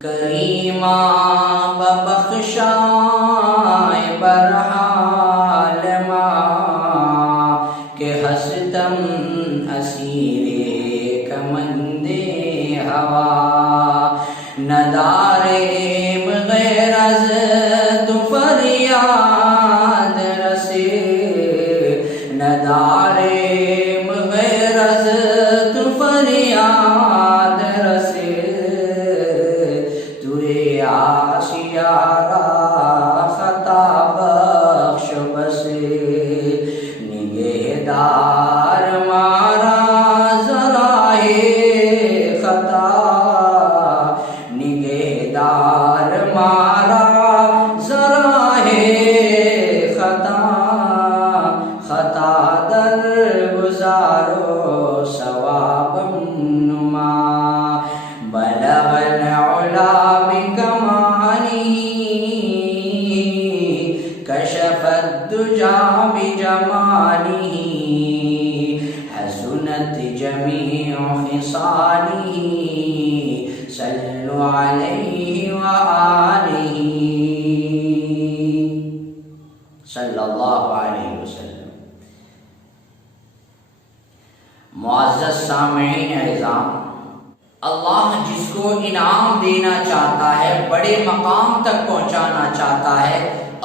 کریما ببخشائے برحال ماں کہ ہستم اسیر کمند ہوا نداریم غیر از تو فریاد رسے نداریم غیر از تو فریاد رسے آشیارا خطا بخش بسے نگہدار مارا ذرائع خطا نگہدار مارا ذرائع خطا خطا در گزارو ثواب نما بلغ العلا کشف الدجا بجماله حسنت جميع خصاله صلوا عليه وآله صلی اللہ علیہ وسلم۔ معزز سامعین اعزام، اللہ جس کو انعام دینا چاہتا ہے، بڑے مقام تک پہنچانا چاہتا ہے،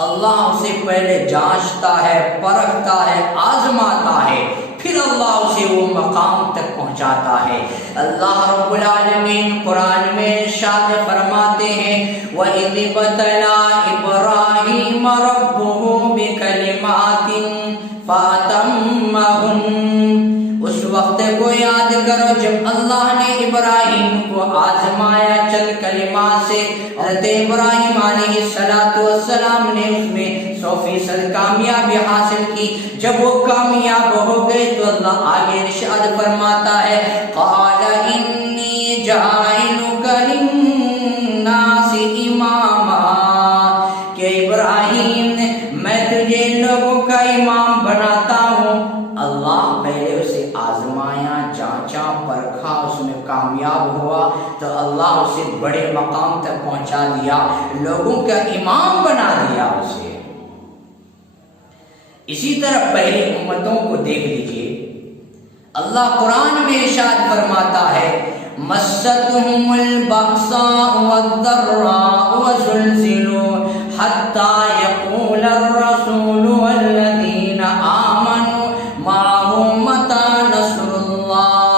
اللہ اسے پہلے جانچتا ہے، پرکھتا ہے، آزماتا ہے، پھر اللہ اسے وہ مقام تک پہنچاتا ہے۔ اللہ رب العالمین قرآن میں ارشاد فرماتے ہیں وَإِذِ ابْتَلَىٰ إِبْرَاهِيمَ رَبُّهُ بِكَلِمَاتٍ فَأَتَمَّهُنَّ۔ اس وقت کو یاد کرو جب اللہ نے ابراہیم کو آزمایا چند کلمات سے۔ حضرت ابراہیم علیہ السلام نے اس میں 100% کامیابی حاصل کی۔ جب وہ کامیاب ہو گئے تو اللہ آگے ارشاد فرماتا ہے قال انی جاعلک للناس اماما، کہ ابراہیم میں تجھے لوگوں کا امام بناتا ہوں۔ اللہ پہلے اسے آزمایا، جانچا، پرکھا، اس میں کامیاب ہوا تو اللہ اسے بڑے مقام تک پہنچا دیا، لوگوں کا امام بنا دیا اسے۔ اسی طرح پہلی امتوں کو دیکھ لیجئے، اللہ قرآن میں ارشاد فرماتا ہے مَسَّتْهُمُ الْبَأْسَاءُ وَالضَّرَّاءُ وَزُلْزِلُوا حَتَّى يَقُولَ الرَّسُولُ وَالَّذِينَ آمَنُوا مَعَهُ مَتَىٰ نَصْرُ اللَّهِ،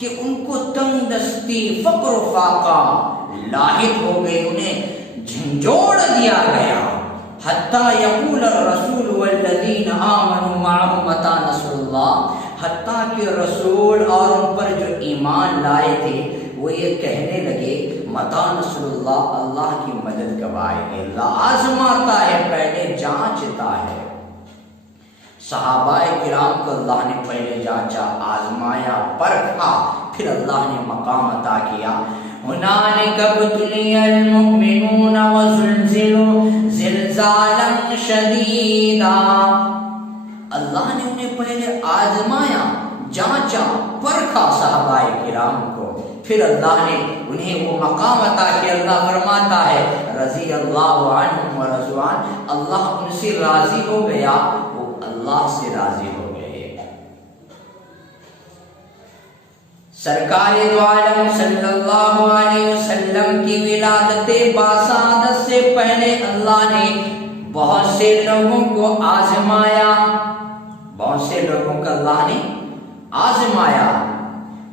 کہ ان کو تنگ دستی، فقر و فاقہ لاحق ہو گئی، انہیں جھنجھوڑ دیا گیا۔ حتیٰ یقول الرسول والذین آمنوا معه متى نصر اللہ، حتیٰ کہ رسول اور ان پر جو ایمان لائے تھے وہ یہ کہنے لگے متى نصر اللہ، اللہ کی مدد کب آئے گی۔ اللہ آزماتا ہے، پہلے جانچتا ہے۔ صحابہ کرام کو اللہ نے پہلے جانچا، آزمایا، پرکھا، پھر اللہ نے مقام عطا کیا۔ هنالک ابتلی المؤمنون وزلزلوا زلزالا شدیدا، اللہ نے انہیں پہلے آزمایا، جانچا، پرکھا صحابہ کرام کو، پھر اللہ نے انہیں وہ مقام عطا کیا۔ اللہ فرماتا ہے رضی اللہ عنہم ورضوا عنہ، اللہ ان سے راضی ہو گیا، وہ اللہ سے راضی ہو گئے۔ سرکار دو عالم صلی اللہ علیہ وسلم کی ولادت باسعادت سے پہلے اللہ نے بہت سے لوگوں کو آزمایا، بہت سے لوگوں کو اللہ نے آزمایا،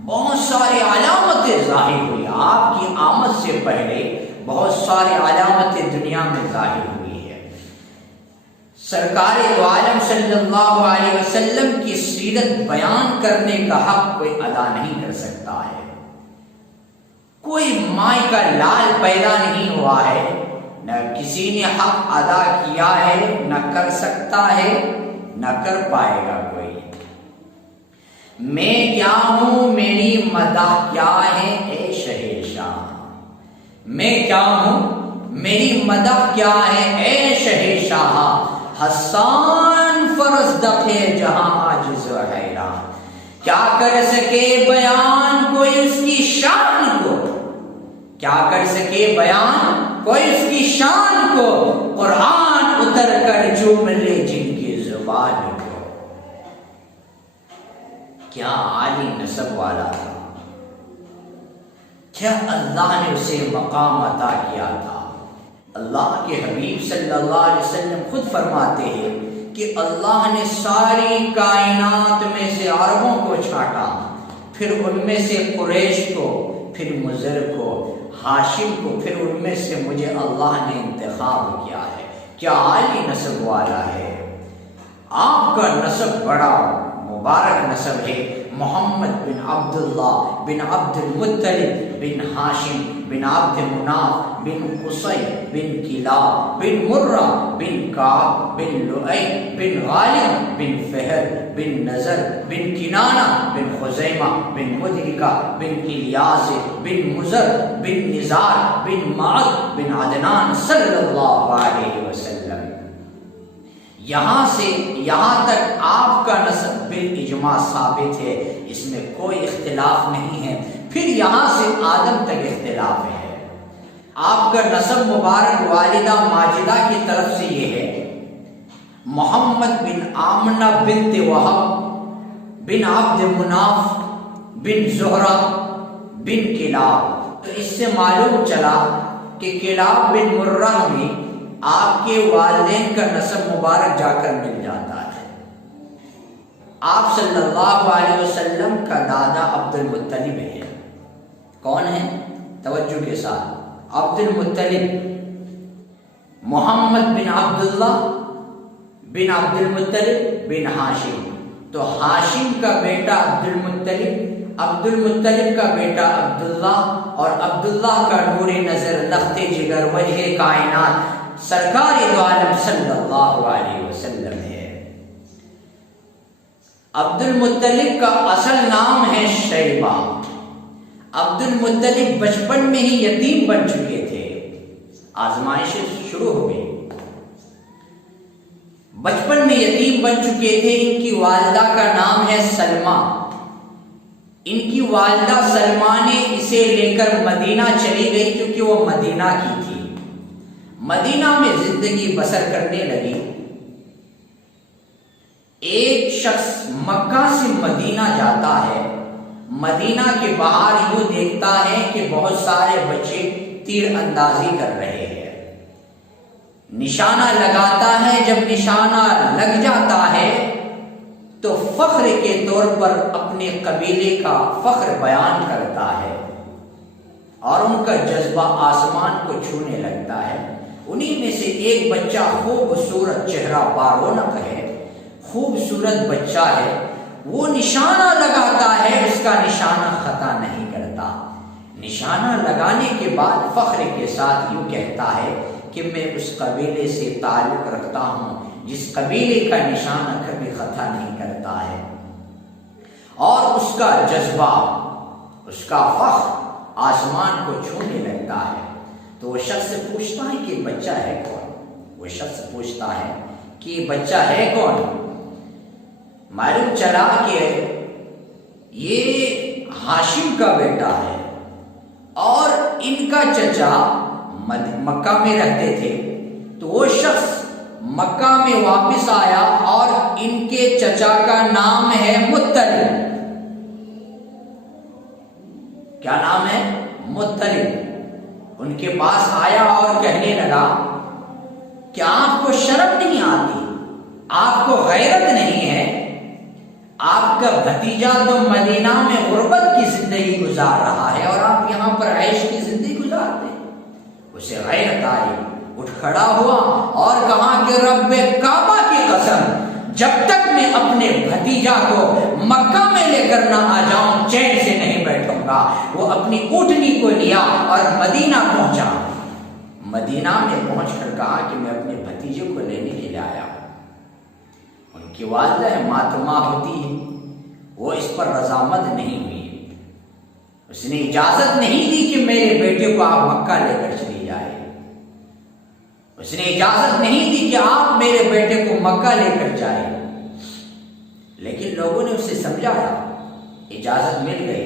بہت ساری علامتیں ظاہر ہوئی۔ آپ کی آمد سے پہلے بہت ساری علامتیں دنیا میں ظاہر ہوئی ہے۔ سرکار دو عالم صلی اللہ علیہ وسلم کی سیرت بیان کرنے کا حق کوئی ادا نہیں کر سکتا ہے، کوئی مائی کا لال پیدا نہیں ہوا ہے، نہ کسی نے حق ادا کیا ہے، نہ کر سکتا ہے، نہ کر پائے گا کوئی۔ میں کیا ہوں، میری مدح کیا ہے اے شہنشاہ، میں کیا ہوں، میری مدح کیا ہے اے شہنشاہ، حسان فرز دکھے جہاں عاجز و حیران، کیا کر سکے بیان کوئی اس کی شان کو، کیا کر سکے بیان کوئی اس کی شان کو، قرآن اتر کر چوم لے جن کی زبان کو۔ کیا عالی نسب والا تھا، کیا اللہ نے اسے مقام عطا کیا تھا۔ اللہ کے حبیب صلی اللہ علیہ وسلم خود فرماتے ہیں کہ اللہ نے ساری کائنات میں سے عربوں کو چھانٹا، پھر ان میں سے قریش کو، پھر مضر کو، ہاشم کو، پھر ان میں سے مجھے اللہ نے انتخاب کیا ہے۔ کیا عالی نسب والا ہے۔ آپ کا نسب بڑا مبارک نسب ہے، محمد بن عبداللہ بن عبد المطلب بن ہاشم بن عبد مناف بن قصی بن کلاب بن مرہ بن کعب بن لؤی بن غالب بن فہر بن نذر بن کنانہ بن خزیمہ بن مدرکہ بن الیاس بن مزر بن نزار بن معد بن عدنان صلی اللہ علیہ وسلم۔ یہاں سے یہاں تک آپ کا نسب بالاجماع ثابت ہے، اس میں کوئی اختلاف نہیں ہے۔ پھر یہاں سے آدم تک اختلاف ہے۔ آپ کا نسب مبارک والدہ ماجدہ کی طرف سے یہ ہے، محمد بن آمنہ بنت وہب بن عبد مناف بن زہرہ بن کلاب۔ تو اس سے معلوم چلا کہ کلاب بن مرہ میں آپ کے والدین کا نسب مبارک جا کر مل جاتا ہے۔ آپ صلی اللہ علیہ وسلم کا دادا عبد المطلب ہے۔ کون ہے؟ توجہ کے ساتھ، عبد المطلب محمد بن عبداللہ بن عبد المطلب بن ہاشم، تو ہاشم کا بیٹا عبد المطلب، عبد المطلب کا بیٹا عبداللہ، اور عبداللہ کا نور نظر لخت جگر وجہ کائنات سرکار دو عالم صلی اللہ علیہ وسلم ہے۔ عبد المطلب کا اصل نام ہے شیبہ۔ عبد المطلب بچپن میں ہی یتیم بن چکے تھے، آزمائشیں شروع ہو گئی۔ بچپن میں یتیم بن چکے تھے۔ ان کی والدہ کا نام ہے سلمہ۔ ان کی والدہ سلمہ نے اسے لے کر مدینہ چلی گئی، کیونکہ وہ مدینہ کی تھی۔ مدینہ میں زندگی بسر کرنے لگی۔ ایک شخص مکہ سے مدینہ جاتا ہے، مدینہ کے باہر یوں دیکھتا ہے کہ بہت سارے بچے تیر اندازی کر رہے ہیں، نشانہ لگاتا ہے۔ جب نشانہ لگ جاتا ہے تو فخر کے طور پر اپنے قبیلے کا فخر بیان کرتا ہے، اور ان کا جذبہ آسمان کو چھونے لگتا ہے۔ انہی میں سے ایک بچہ خوبصورت چہرہ بارونق ہے، خوبصورت بچہ ہے، وہ نشانہ لگاتا ہے، اس کا نشانہ خطا نہیں کرتا۔ نشانہ لگانے کے بعد فخر کے ساتھ یوں کہتا ہے کہ میں اس قبیلے سے تعلق رکھتا ہوں جس قبیلے کا نشانہ کبھی خطا نہیں کرتا ہے، اور اس کا جذبہ، اس کا فخر آسمان کو چھونے لگتا ہے۔ تو وہ شخص پوچھتا ہے کہ بچہ ہے کون؟ وہ شخص پوچھتا ہے کہ بچہ ہے کون؟ معلوم چلا کہ یہ ہاشم کا بیٹا ہے، اور ان کا چچا مکہ میں رہتے تھے۔ تو وہ شخص مکہ میں واپس آیا، اور ان کے چچا کا نام ہے مطلب۔ کیا نام ہے؟ مطلب۔ ان کے پاس آیا اور کہنے لگا کہ آپ کو شرم نہیں آتی، آپ کو غیرت نہیں ہے، آپ کا بھتیجا تو مدینہ میں غربت کی زندگی گزار رہا ہے اور آپ یہاں پر عیش کی زندگی گزارتے ہیں۔ اسے غیرت آئی، اٹھ کھڑا ہوا اور کہا کہ رب کعبہ کی قسم، جب تک میں اپنے بھتیجا کو مکہ میں لے کر نہ آ جاؤں چین سے نہیں بیٹھوں گا۔ وہ اپنی اونٹنی کو لیا اور مدینہ پہنچا۔ مدینہ میں پہنچ کر کہا کہ میں اپنے بھتیجے کو لینے کے لیے آیا ہوں۔ ان کی والدہ ماتمہ ہوتی ہے، وہ اس پر رضامند نہیں ہوئی، اس نے اجازت نہیں دی کہ میرے بیٹے کو آپ مکہ لے کر چلی جائے، اس نے اجازت نہیں دی کہ آپ میرے بیٹے کو مکہ لے کر جائیں۔ لیکن لوگوں نے اسے سمجھایا، اجازت مل گئی،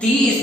30,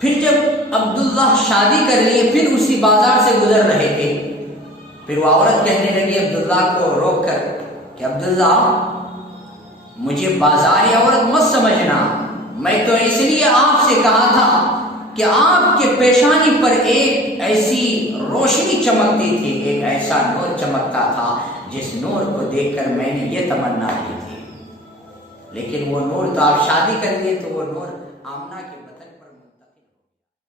پھر جب عبداللہ شادی کر لیے، پھر اسی بازار سے گزر رہے تھے، پھر وہ عورت کہنے لگی عبداللہ کو روک کر کہ عبداللہ مجھے بازاری عورت مت سمجھنا، میں تو اس لیے آپ سے کہا تھا کہ آپ کے پیشانی پر ایک ایسی روشنی چمکتی تھی، ایک ایسا نور چمکتا تھا جس نور کو دیکھ کر میں نے یہ تمنا کی تھی، لیکن وہ نور تو آپ شادی کر لیے تو وہ نور آمنہ کے